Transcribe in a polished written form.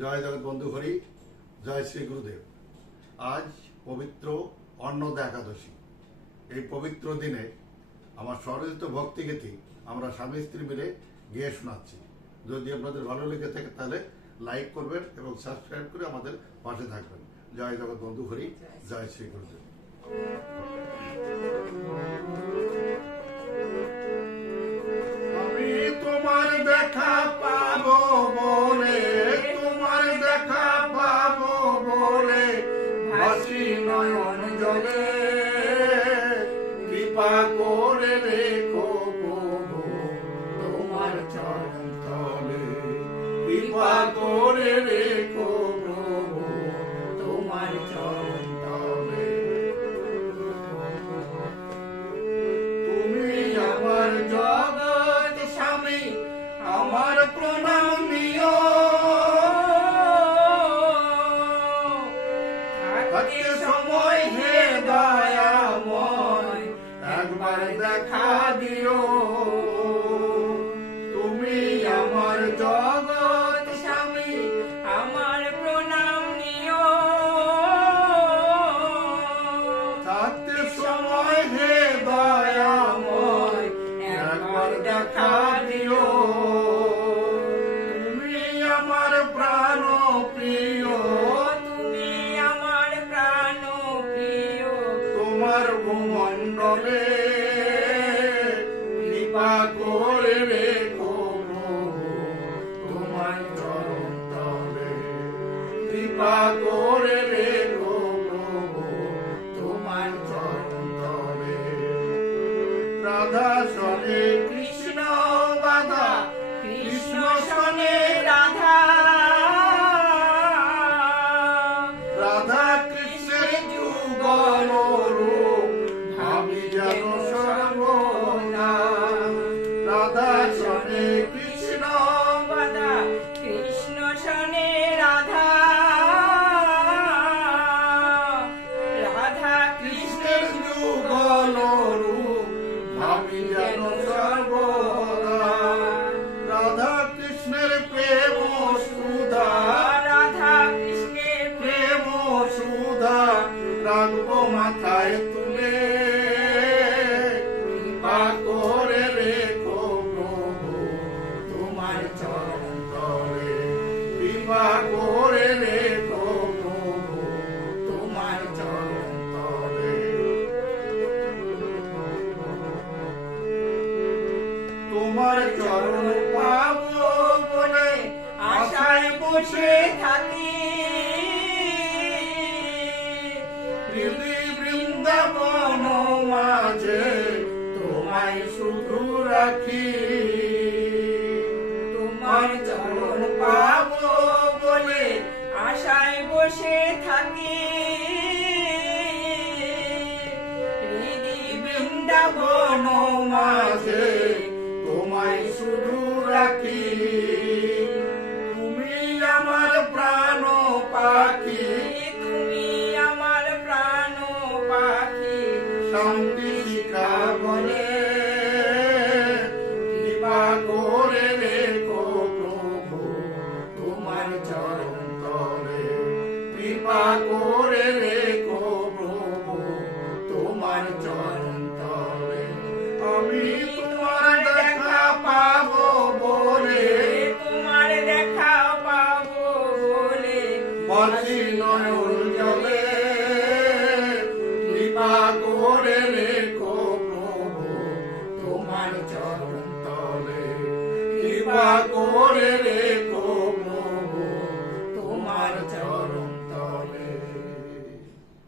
জয় জগৎ বন্ধু হরি, জয় শ্রী গুরুদেব। আজ পবিত্র অন্নদা একাদশী। এই পবিত্র দিনে আমার স্বরচিত ভক্তিগীতি আমরা স্বামী স্ত্রী মিলে গিয়ে শোনাচ্ছি। যদি আপনাদের ভালো লেগে থাকে তাহলে লাইক করবেন এবং সাবস্ক্রাইব করে আমাদের পাশে থাকবেন। জয় জগৎ বন্ধু হরি, জয় শ্রী গুরুদেব। আমি তোমার দেখা পাবো বলে, তোমার দেখা পাবো বলে ভাসি নয়ন জলে, কৃপা করে রেখো প্রভু তোমার চরণ তলে, কৃপা করে রেখো প্রভু তোমার চরণ তলে। তুমি আমার জগৎ স্বামী, আমার প্রণাম নিও, থাকতে সময় হে দয়াময় একবার দেখা দিও। তুমি আমার জগৎ স্বামী, আমার প্রণাম নিও, থাকতে সময় হে দয়াময় একবার দেখা দিও। তুমি আমার প্রাণ প্রিয়, তুমি আমার প্রাণ প্রিয়, তোমার ভূমণ্ডলে কৃপা করে রেখো প্রভু তোমার চরণ তলে, কৃপা করে রেখো প্রভু তোমার চরণ তলে। রাধা শনে কৃষ্ণ বাধা, কৃষ্ণ শনে রাধা, রাধা কৃষ্ণের যুগল রূপ ভাবি যেন সর্বদা। রাধা শনে কৃষ্ণ বাধা, কৃষ্ণ শনে রাধা, রাধা কৃষ্ণের কৃষ্ণের যুগল রূপ ভাবি যেন সর্বদা। রাধা কৃষ্ণের প্রেম সুধা, রাধা কৃষ্ণের প্রেম সুধা রাখবো মাথায় তুলে, কৃপা করে রেখো প্রভু তোমার চরণ তলে, কৃপা করে রেখো প্রভু তোমার চরণ তলে। তোমার চরণ পাবো বলে আশায় বসে থাকি, পৃথিবী বৃন্দাবন মাঝে তোমায় শুধু রাখি। তোমার চরণ পাবো বলে আশায় বসে থাকি, হৃদি বৃন্দাবন মাঝে তোমায় শুধু রাখি। তুমি আমার প্রাণ পাখি, তুমি আমার প্রাণ পাখি, শান্তি শিখা বলে কৃপা করে রেখো প্রভু তোমার চরণ তলে, কৃপা করে রেখো প্রভু তোমার চরণ তলে। আমি তোমার দেখা পাবো বলে, তোমার দেখা পাবো বলে বাসি নয়ন জলে, কৃপা করে রেখো প্রভু তোমার চরণ তলে, কৃপা করে রেখো